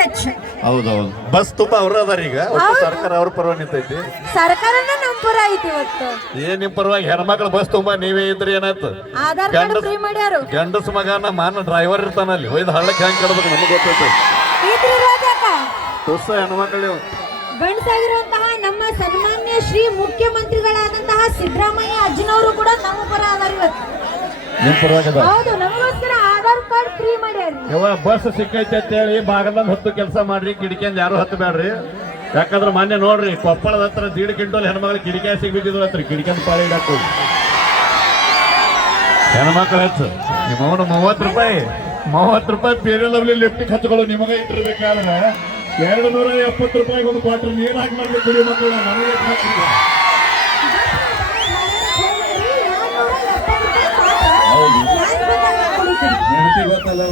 ಹೆಚ್ಚು. ಹೌದೌದು, ಬಸ್ ತುಂಬಾ ಅವ್ರ ಅದಾರ ಈಗ. ಸರ್ಕಾರ ಅವ್ರ ಪರವಾಗಿ ನಿಂತೈತಿ, ಸರ್ಕಾರನ ನಮ್ ಪರ ಐತಿ ಇವತ್ತು. ನಿಮ್ ಪರವಾಗಿ ಹೆಣ್ಮಕ್ಳು ಬಸ್ ತುಂಬಾ ನೀವೇ ಇದ್ರಿ ಏನಾಯ್ತು? ಆಧಾರ್ ಕಾರ್ಡ್ ಫ್ರೀ ಮಾಡ್ಯಾರು. ಗಂಡಸ ಮಗನ ಮಾನ ಡ್ರೈವರ್ ಇರ್ತಾನ ಅಲ್ಲಿ, ಒಯ್ದು ಹಳ್ಳಕ್ಕೆ ಹೆಂಗ್ ಕಡ್ಬೇಕು ನಮ್ಗೆ ಗೊತ್ತೈತೆ. ಹೊಸ ಹೆಣ್ಮಕ್ಳು ಗಂಡಸಾಗಿರುವಂತಹ ನಮ್ಮ ಸನ್ಮಾನ್ಯ ಶ್ರೀ ಮುಖ್ಯಮಂತ್ರಿಗಳಾದಂತಹ ಸಿದ್ದರಾಮಯ್ಯ ಅಜ್ಜನವರು ಕೂಡ ನಮ್ಮ ಪರ ಅದಾರ ಇವತ್ತು. ನಿಮ್ ಪರವಾಗಿ ಹೌದು, ನಮಗೋಸ್ಕರ ಆಧಾರ್ ಕಾರ್ಡ್ ಫ್ರೀ ಮಾಡ್ಯಾರ. ಬಸ್ ಸಿಕ್ಕೈತೆ ಅಂತ ಹೇಳಿ ಬಾಗಲಂದ್ ಹೊತ್ತು ಕೆಲಸ ಮಾಡ್ರಿ, ಕಿಡಿಕಿಯಿಂದ ಯಾರು ಹತ್ತಬೇಡ್ರಿ. ಯಾಕಂದ್ರೆ ಮೊನ್ನೆ ನೋಡ್ರಿ, ಕೊಪ್ಪಳದ ಹತ್ರ 1.5 ಕ್ವಿಂಟಲ್ ಹೆಣ್ಮಕ್ಳು ಕಿಡಿಕೆ ಸಿಗ್ಬಿಟ್ಟಿದ್ರು ಹತ್ರ, ಕಿಡಿಕೆಂದು ಪಾಳಿ ಇಡಾಕು ಹೆಣ್ಮಕ್ಳು ಹೆಚ್ಚು. ನಿಮ್ಮವನು 30 ರೂಪಾಯಿ ಬೇರೆ ಲವ್ಲಿ ಲಿಫ್ಟಿಗೆ ಹಚ್ಕೊಳ್ಳೋ ನಿಮಗೆ ಇಟ್ಟಿರ್ಬೇಕಾದ್ರೆ 270 ರೂಪಾಯಿಗೆ ಒಂದು ಕ್ವಾರ್ಟರ್ ನೀರು ಹಾಕಿ ಮಾಡ್ಬೇಕು ಕುಡಿ ಮಕ್ಕಳು. ನಮಗೆ ಗೊತ್ತಲ್ಲ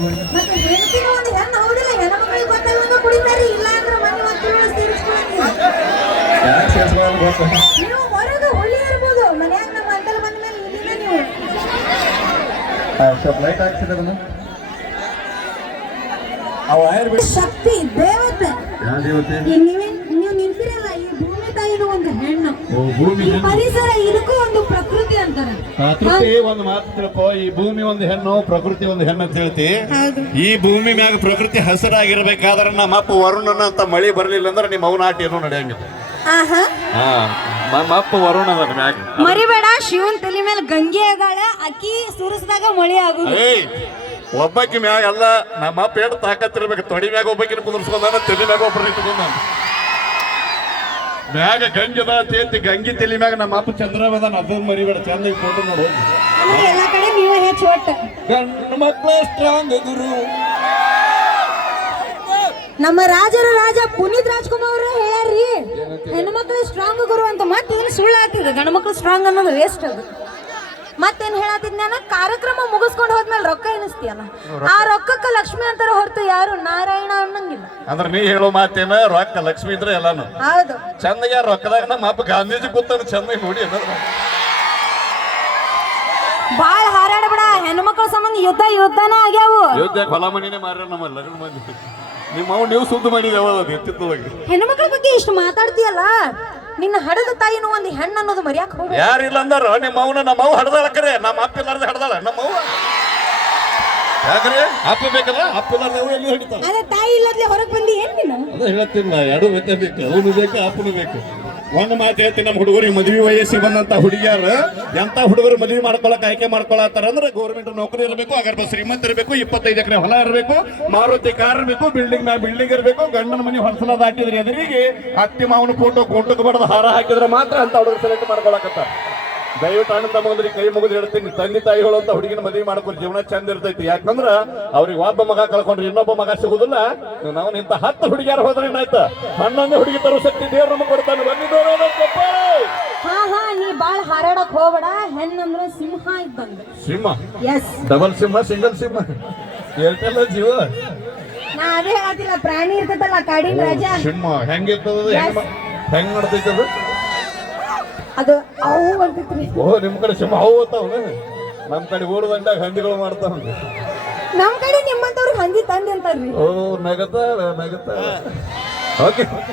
ಲೈಟ್ ಹಾಕ್ಸಿದ ಶಕ್ತಿ ದೇವತೆ. ನೀವು ನಿಂತಿರಲ್ಲ, ಈ ಭೂಮಿ ತಾಯಿದು ಒಂದು ಹೆಣ್ಣು, ಈ ಪರಿಸರ ಇದಕ್ಕೂ ಒಂದು ಪ್ರಕೃತಿ ಅಂತಾರೆ. ಪ್ರಕೃತಿ ಒಂದು ಮಾತು ತಿಳ್ಕೊ, ಈ ಭೂಮಿ ಒಂದು ಹೆಣ್ಣು, ಪ್ರಕೃತಿ ಒಂದು ಹೆಣ್ಣು ಅಂತ ಹೇಳ್ತಿ. ಈ ಭೂಮಿ ಮ್ಯಾಗ ಪ್ರಕೃತಿ ಹಸಿರಾಗಿರ್ಬೇಕಾದ್ರೆ ನಮ್ಮ ಅಪ್ಪ ವರುಣನ ಅಂತ ಮಳಿ ಬರ್ಲಿಲ್ಲ ಅಂದ್ರೆ ನಿಮ್ಮ ಅವನ ಆಟ ಏನೋ ನಡೆಯಂಗಿಲ್ಲ. ನಮ್ಮ ಅಪ್ಪ ವರುಣ ಅದ ಮ್ಯಾಗ ಮರಿಬೇಡ. ಶಿವನ್ ತಲೆ ಮೇಲೆ ಗಂಗೆ ಅದಾಳ, ಅಕ್ಕಿ ಸುರಿಸಿದಾಗ ಮಳೆ ಆಗುದು. ಒಬ್ಬಾಕಿ ಮ್ಯಾಗ ಎಲ್ಲ ನಮ್ಮ ಅಪ್ಪ ಎಷ್ಟು ತಾಕತ್ತಿರ್ಬೇಕು. ತೊಡಿ ಮ್ಯಾಗ ಒಬ್ಬಾಕಿನ ಕುಂದ್ರಸ್ಕೊಂಡ, ತಲೆ ಮ್ಯಾಗ ಒಬ್ಬರು ಇಟ್ಕೊಂಡ, ಮ್ಯಾಗ ಗಂಗೆದ ತೇತಿ ಗಂಗಿ ತಲೆ ಮ್ಯಾಗ ನಮ್ಮ ಅಪ್ಪ ಚಂದ್ರವದನ. ಅದನ್ನ ಮರಿಬೇಡ, ಚಂದ ಫೋಟೋ ನೋಡು. ಎಲ್ಲ ಕಡೆ ನೀವೇ ಹೆಚ್ಚು ಒಟ್ಟ. ಗಂಡು ಮಕ್ಕಳ ಸ್ಟ್ರಾಂಗ್ ಗುರು. ನಮ್ಮ ರಾಜ ಪುನೀತ್ ರಾಜ್ಕುಮಾರ್ ಅವರೇ ಹೇಳ್ಯಾರ್ರಿ, ಹೆಣ್ಮಕ್ಳು ಸ್ಟ್ರಾಂಗ್ ಗುರು ಅಂತ. ಮತ್ತೇನು ಸುಳ್ಳು ಆಗ್ತಿದೆ? ಗಂಡು ಮಕ್ಳು ಸ್ಟ್ರಾಂಗ್ ಅನ್ನೋದು ವೇಸ್ಟ್ ಅದು. ಮತ್ತೇನ್ ಹೇಳತ್ತಿದ್ ನಾನು, ಕಾರ್ಯಕ್ರಮ ಮುಗಿಸ್ಕೊಂಡು ಹೋದ್ಮೇಲೆ ರೊಕ್ಕ ಎನಿಸ್ತೀಯಲ್ಲ, ಆ ರೊಕ್ಕಕ್ಕೆ ಲಕ್ಷ್ಮಿ ಅಂತಾರ ಹೊರತು ಯಾರು ನಾರಾಯಣ ಅನ್ನಂಗಿಲ್ಲ. ಅಂದ್ರೆ ನೀ ಹೇಳೋ ಮಾತೇನ, ರೊಕ್ಕ ಲಕ್ಷ್ಮಿ ಇದ್ರೆ ಎಲ್ಲಾನು ಹೌದು. ಚಂದಗೆ ರೊಕ್ಕದಾಗ ನಮ್ಮ ಅಪ್ಪ ಗಾಂಧೀಜಿ ಕೂತಾನ ಚಂದ ನೋಡಿ. ಬಾಳ ಹಾರಾಡಬೇಡ, ಹೆಣ್ಮಕ್ಳ ಸಂಬಂಧ ಯುದ್ಧನ ಆಗ್ಯಾವು. ಯುದ್ಧ ಹೊಲ ಮನಿನೇ ಮಾರ್ಯಾರ ನಮ್ಮ ಲಗ್ನ ಮಂದಿ. ನಿಮ್ಮ ನೀವು ಸುದ್ದಿ ಮಾಡಿದೇವ ಎತ್ತಿತ್ತವಾಗಿ. ಹೆಣ್ಮಕ್ಳ ಬಗ್ಗೆ ಇಷ್ಟು ಮಾತಾಡ್ತೀಯಲ್ಲ, ನಿನ್ನ ಹಡದ ತಾಯಿನೂ ಒಂದು ಹೆಣ್ಣು ಅನ್ನೋದು ಮರ್ಯಾಕ ಹೋಗ. ಯಾರಿಲ್ಲ ಅಂದಾರ ನಿಮ್ಮ ಅವನ, ನಮ್ಮ ಅವ್ ಹಡ್ದಾಳಕ್ರೆ, ನಮ್ಮ ಅಪ್ಪ ಇಲ್ಲಾರ್ದ ಹಡ್ದಾಳ ನಮ್ಮ ಅವ್ವ. ಯಾಕ್ರೆ ಅಪ್ಪ ಬೇಕಲ್ಲ, ಅಪ್ಪ ಇಲ್ಲಾರ್ದ ಎಲ್ಲಿ ಹಿಡಿತಾಳ? ಅದೇ ತಾಯಿ ಇಲ್ಲದ್ಲೆ ಹೊರಗೆ ಬಂದಿ ಏನ್ ನೀನು? ಅದ ಹೇಳ್ತಿಲ್ಲ, ಎರಡು ಬೇಕೇ ಬೇಕು, ಅವನು ಬೇಕು ಅಪ್ಪನು ಬೇಕು. ಒಂದು ಮಾತು ಹೇಳ್ತೀನಿ, ನಮ್ಮ ಹುಡುಗರಿಗೆ ಮದುವೆ ವಯಸ್ಸಿಗೆ ಬಂದಂತ ಹುಡುಗಿಯಾರ ಎಂತ ಹುಡುಗರು ಮದುವೆ ಮಾಡ್ಕೊಳಕ್ ಆಯ್ಕೆ ಮಾಡ್ಕೊಳತ್ತಾರ ಅಂದ್ರೆ ಗೌರ್ಮೆಂಟ್ ನೌಕರಿ ಇರಬೇಕು, ಅಗರ್ಭ ಶ್ರೀಮಂತ ಇರಬೇಕು, 25 ಎಕರೆ ಹೊಲ ಇರಬೇಕು, ಮಾರುತಿ ಕಾರ್ ಇರಬೇಕು, ಬಿಲ್ಡಿಂಗ್ ಮ್ಯಾಗ ಬಿಲ್ಡಿಂಗ್ ಇರಬೇಕು, ಗಂಡನ ಮನೆ ಹೊರಸಲ ದಾಟಿದ್ರೆ ಎದುರಿಗೆ ಅತ್ತಿ ಮಾವನ ಫೋಟೋ ಕೋಟಕ್ಕೆ ಬಡದ ಹಾರ ಹಾಕಿದ್ರೆ ಮಾತ್ರ ಅಂತ ಹುಡುಗರು ಸೆಲೆಕ್ಟ್ ಮಾಡ್ಕೊಳಕತ್ತ. ದಯವಿಟ್ಟು ಅಣ್ಣ ತಮ್ಮಂದ್ರಿಗೆ ಕೈ ಮುಗಿದು ಹೇಳ್ತೀನಿ, ತಂದೆ ತಾಯಿಗಳು ಅಂತ ಹುಡುಗಿನ ಮದುವೆ ಮಾಡ್ಕೊಂಡು ಜೀವನ ಚಂದ ಇರ್ತೈತಿ. ಯಾಕಂದ್ರ ಅವ್ರಿಗೆ ಒಬ್ಬ ಮಗ ಕಳ್ಕೊಂಡ್ರೆ ಇನ್ನೊಬ್ಬ ಮಗ ಸಿಗುದಿಲ್ಲ. ನಾವು ಇಂತ 10 ಹುಡುಗಿಯಾರು ಹೋದ್ರೆ ಏನಾಯ್ತ, 11 ಹುಡುಗಿ ತರೋ ಶಕ್ತಿ ದೇವ್ರ ನಮಗೆ ಕೊಡ್ತಾನೆ. ಹಾ ನೀ ಬಾಳ್ ಹಾರಾಡಕ್ ಹೋಗ್ಬೇಡ. ಹೆಣ್ಣಂದ್ರ ಸಿಂಹ ಇದ್ದಂಗ. ಸಿಂಹ? ಎಸ್. ಡಬಲ್ ಸಿಂಹ, ಸಿಂಗಲ್ ಸಿಂಹ, ಹೇಳ್ತಲ್ಲ ಜೀವ. ನಾ ಅದೇ ಹೇಳ್ತಿಲ್ಲ, ಪ್ರಾಣಿ ಇರ್ತದಲ್ಲ ಕಾಡಿನ ರಾಜ. ಸಿಂಹ ಹೆಂಗಿರ್ತದ, ಹೆಂಗ್ ಮಾಡ್ತೈತದ ಅದು ಅವು ಅಂತೈತ್ರಿ. ಓ, ನಿಮ್ ಕಡೆ ಸಿಂಹ ಅವು ಓದ್ತಾವ, ನಮ್ ಕಡೆ ಓಡುವಂದಾಗ ಹಂದಿಗಳು ಮಾಡ್ತಾವ. ನಮ್ ಕಡೆ ನಿಮ್ಮಂತವ್ರಿಗೆ ಹಂದಿ ತಂದೆ ಅಂತಾರ್ರಿ. ಓ, ನಗತ ಓಕೆ.